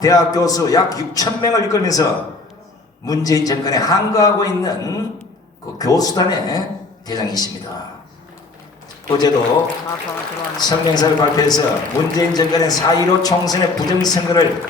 대학 교수 약 6,000명을 이끌면서 문재인 정권에 항거하고 있는 그 교수단의 대장이십니다. 어제도 성명서를 발표해서 문재인 정권의 4.15 총선의 부정선거를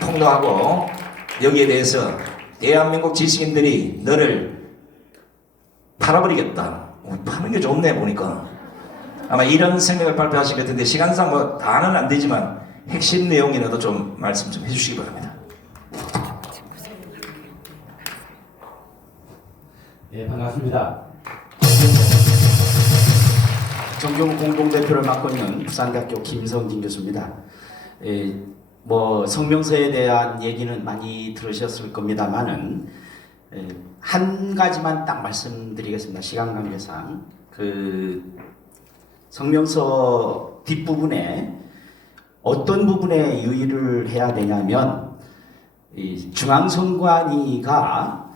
폭로하고 여기에 대해서 대한민국 지식인들이 너를 팔아버리겠다. 파는 게 좋네 보니까. 아마 이런 성명을 발표하실 것 같은데 시간상 뭐 다는 안 되지만 핵심 내용이라도 좀 말씀 좀 해주시기 바랍니다. 네, 반갑습니다. 정경우 공동대표를 맡고 있는 부산대학교 김성진 교수입니다. 성명서에 대한 얘기는 많이 들으셨을 겁니다만은 한 가지만 딱 말씀드리겠습니다. 시간 관계상 성명서 뒷부분에 어떤 부분에 유의를 해야 되냐면 이 중앙선관위가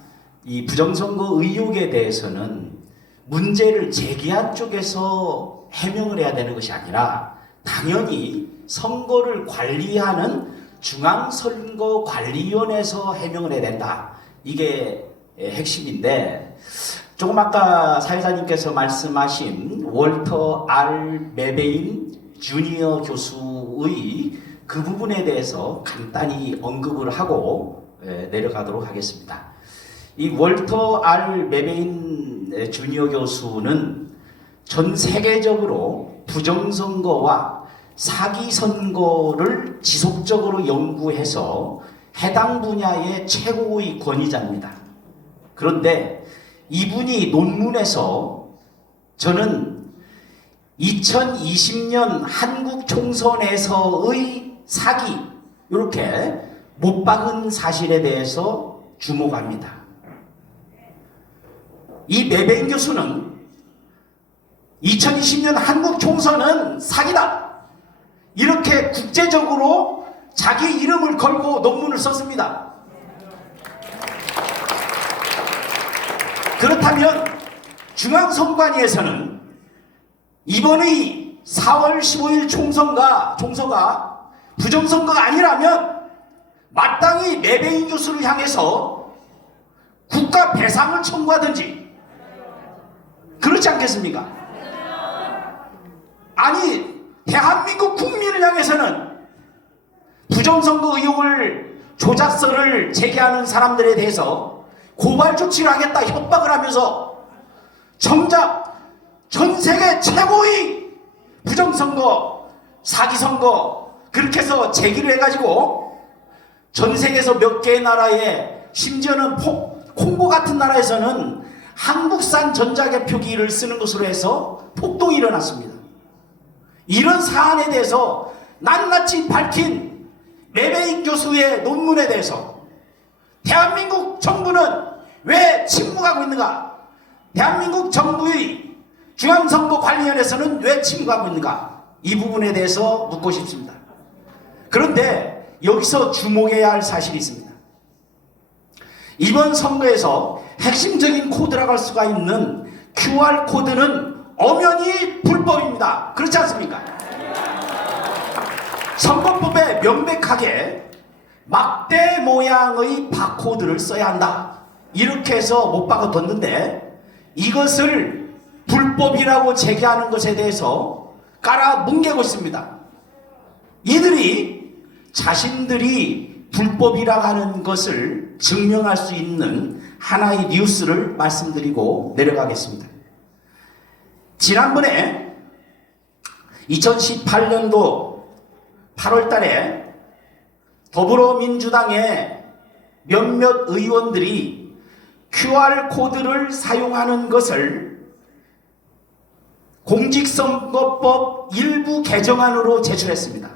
이 부정선거 의혹에 대해서는 문제를 제기한 쪽에서 해명을 해야 되는 것이 아니라 당연히 선거를 관리하는 중앙선거관리위원회에서 해명을 해야 된다. 이게 핵심인데 조금 아까 사회자님께서 말씀하신 월터 R 메베인 주니어 교수의 그 부분에 대해서 간단히 언급을 하고 내려가도록 하겠습니다. 이 월터 R 메베인 주니어 교수는 전 세계적으로 부정선거와 사기선거를 지속적으로 연구해서 해당 분야의 최고의 권위자입니다. 그런데 이분이 논문에서 저는 2020년 한국 총선에서의 사기 이렇게 못 박은 사실에 대해서 주목합니다. 이 메베인 교수는 2020년 한국 총선은 사기다 이렇게 국제적으로 자기 이름을 걸고 논문을 썼습니다. 그렇다면 중앙선관위에서는 이번의 4월 15일 총선가 부정선거가 아니라면 마땅히 메베인 교수를 향해서 국가 배상을 청구하든지 그렇지 않겠습니까? 아니 대한민국 국민을 향해서는 부정선거 의혹을 조작서를 제기하는 사람들에 대해서 고발 조치를 하겠다 협박을 하면서 정작 전 세계 최고의 부정선거, 사기선거 그렇게 해서 제기를 해가지고 전 세계에서 몇 개의 나라에 심지어는 콩고 같은 나라에서는 한국산 전자개표기를 쓰는 것으로 해서 폭동이 일어났습니다. 이런 사안에 대해서 낱낱이 밝힌 메베인 교수의 논문에 대해서 대한민국 정부는 왜 침묵하고 있는가? 대한민국 정부의 중앙선거관리위원회에서는 왜 침묵하고 있는가? 이 부분에 대해서 묻고 싶습니다. 그런데 여기서 주목해야 할 사실이 있습니다. 이번 선거에서 핵심적인 코드라고 할 수가 있는 QR코드는 엄연히 불법입니다. 그렇지 않습니까? 선거법에 명백하게 막대 모양의 바코드를 써야 한다. 이렇게 해서 못 박아뒀는데 이것을 불법이라고 제기하는 것에 대해서 깔아뭉개고 있습니다. 이들이 자신들이 불법이라고 하는 것을 증명할 수 있는 하나의 뉴스를 말씀드리고 내려가겠습니다. 지난번에 2018년도 8월 달에 더불어민주당의 몇몇 의원들이 QR코드를 사용하는 것을 공직선거법 일부 개정안으로 제출했습니다.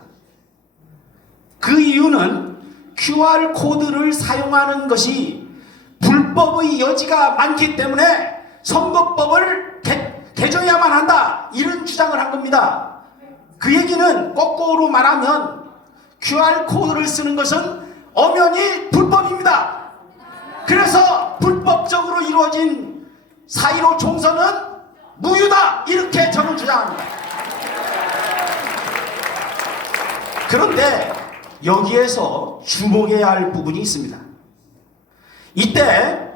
그 이유는 QR코드를 사용하는 것이 불법의 여지가 많기 때문에 선거법을 개정해야만 한다 이런 주장을 한 겁니다. 그 얘기는 거꾸로 말하면 QR코드를 쓰는 것은 엄연히 불법입니다. 그래서 불법적으로 이루어진 4.15 총선은 무효다 이렇게 저는 주장합니다. 그런데 여기에서 주목해야 할 부분이 있습니다. 이때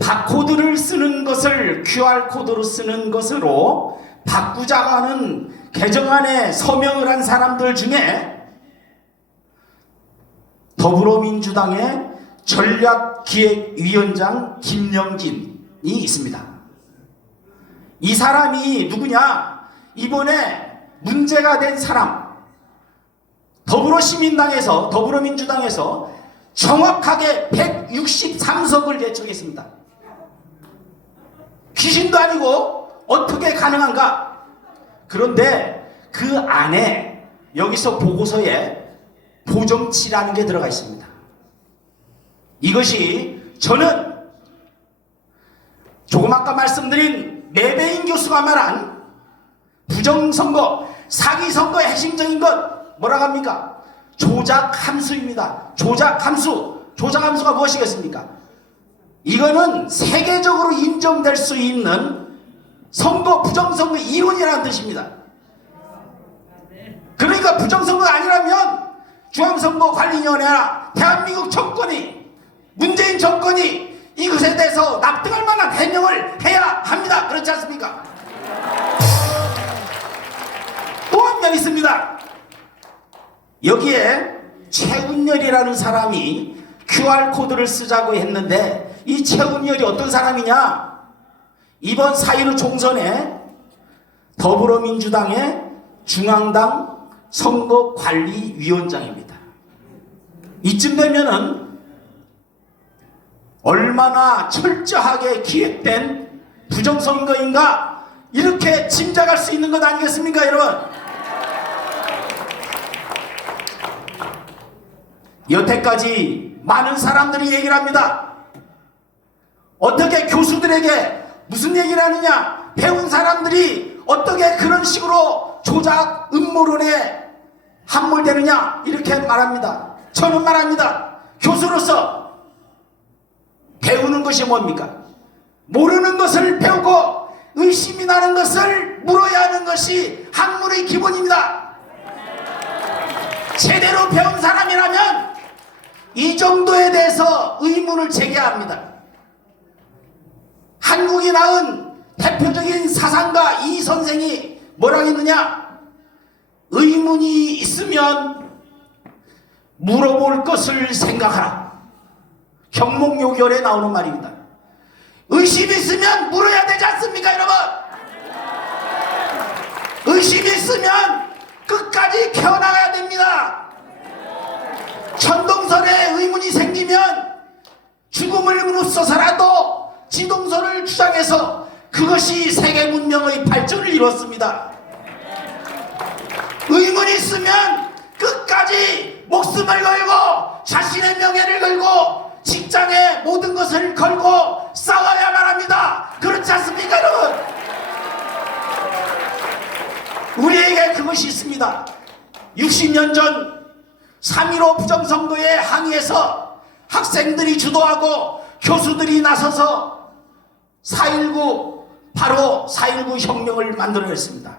바코드를 쓰는 것을 QR코드로 쓰는 것으로 바꾸자고 하는 개정안에 서명을 한 사람들 중에 더불어민주당의 전략기획위원장 김영진이 있습니다. 이 사람이 누구냐? 이번에 문제가 된 사람, 더불어민주당에서 정확하게 163석을 제청했습니다. 귀신도 아니고 어떻게 가능한가? 그런데 그 안에 여기서 보고서에 보정치라는 게 들어가 있습니다. 이것이 저는 조금 아까 말씀드린 매배인 교수가 말한 부정선거, 사기선거의 핵심적인 것 뭐라고 합니까? 조작함수입니다. 조작함수가 무엇이겠습니까? 이거는 세계적으로 인정될 수 있는 부정선거 이론이라는 뜻입니다. 그러니까 부정선거가 아니라면 중앙선거관리위원회나 대한민국 정권이, 문재인 정권이 이것에 대해서 납득할 만한 해명을 해야 합니다. 그렇지 않습니까? 또 한 명 있습니다. 여기에 최운열이라는 사람이 QR코드를 쓰자고 했는데, 이 최운열이 어떤 사람이냐? 이번 4.15 총선에 더불어민주당의 중앙당 선거관리위원장입니다. 이쯤 되면은 얼마나 철저하게 기획된 부정선거인가 이렇게 짐작할 수 있는 것 아니겠습니까, 여러분? 여태까지 많은 사람들이 얘기를 합니다. 어떻게 교수들에게 무슨 얘기를 하느냐? 배운 사람들이 어떻게 그런 식으로 조작 음모론에 함몰되느냐? 이렇게 말합니다. 저는 말합니다. 교수로서 배우는 것이 뭡니까? 모르는 것을 배우고 의심이 나는 것을 물어야 하는 것이 학문의 기본입니다. 제대로 배운 사람이라면 이 정도에 대해서 의문을 제기합니다. 한국이 낳은 대표적인 사상가 이 선생이 뭐라고 했느냐? 의문이 있으면 물어볼 것을 생각하라. 경목요결에 나오는 말입니다. 의심이 있으면 물어야 되지 않습니까, 여러분? 의심이 있으면 끝까지 캐어나가야 됩니다. 천동설에 의문이 생기면 죽음을 무릅써서라도 지동설을 주장해서 그것이 세계 문명의 발전을 이뤘습니다. 의문이 있으면 끝까지 목숨을 걸고 자신의 명예를 걸고 직장의 모든 것을 걸고 싸워야만 합니다. 그렇지 않습니까, 여러분? 우리에게 그것이 있습니다. 60년 전 3.15 부정선거에 항의해서 학생들이 주도하고 교수들이 나서서 4.19 바로 4.19 혁명을 만들어냈습니다.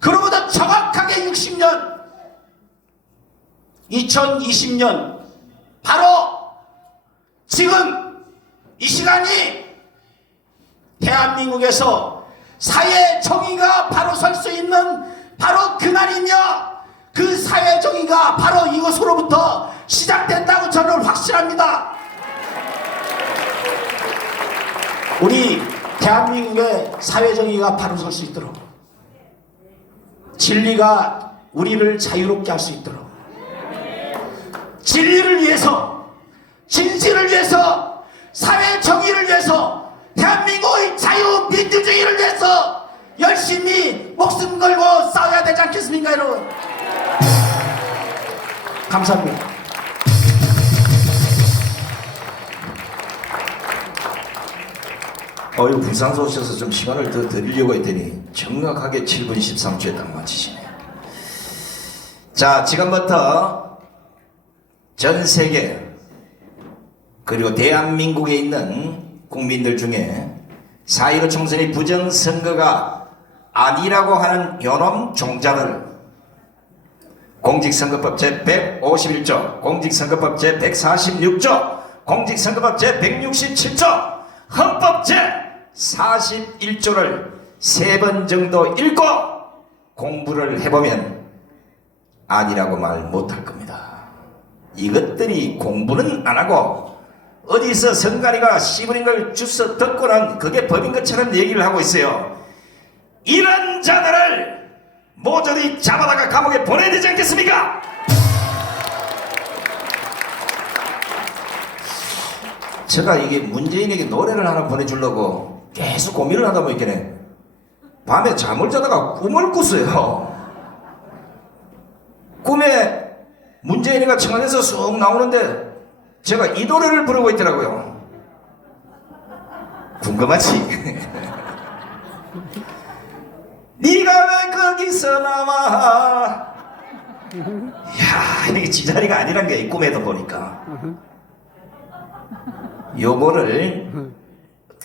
그로부터 정확하게 60년 2020년 바로 지금 이 시간이 대한민국에서 사회 정의가 바로 설 수 있는 바로 그날이며 그 사회 정의가 바로 이것으로부터 시작된다고 저는 확신합니다. 우리 대한민국의 사회 정의가 바로 설 수 있도록 진리가 우리를 자유롭게 할 수 있도록 진리를 위해서 진실을 위해서 사회 정의를 위해서 대한민국의 자유민주주의를 위해서 열심히 목숨 걸고 싸워야 되지 않겠습니까, 여러분? 감사합니다. 불상소 오셔서 좀 시간을 더 드리려고 했더니 정확하게 7분 13초에 딱 맞히시네요. 자, 지금부터 전 세계 그리고 대한민국에 있는 국민들 중에 4.15 총선이 부정선거가 아니라고 하는 요놈 종자를 공직선거법 제151조, 공직선거법 제146조, 공직선거법 제167조, 헌법 제41조를 3번 정도 읽고 공부를 해보면 아니라고 말 못할 겁니다. 이것들이 공부는 안 하고 어디서 성가리가 씨부린 걸 주워 듣고는 그게 법인 것처럼 얘기를 하고 있어요. 이런 자들을 모조리 잡아다가 감옥에 보내야 되지 않겠습니까? 제가 이게 문재인에게 노래를 하나 보내주려고 계속 고민을 하다 보니까 밤에 잠을 자다가 꿈을 꿨어요. 꿈에 문재인이가 청와대에서 쑥 나오는데 제가 이 노래를 부르고 있더라고요. 궁금하지? 네가 왜 거기서 남아? 이야, 이게 지자리가 아니란 게 이 꿈에도 보니까. 요거를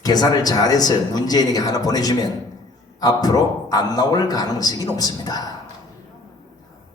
계산을 잘해서 문재인에게 하나 보내주면 앞으로 안 나올 가능성이 높습니다.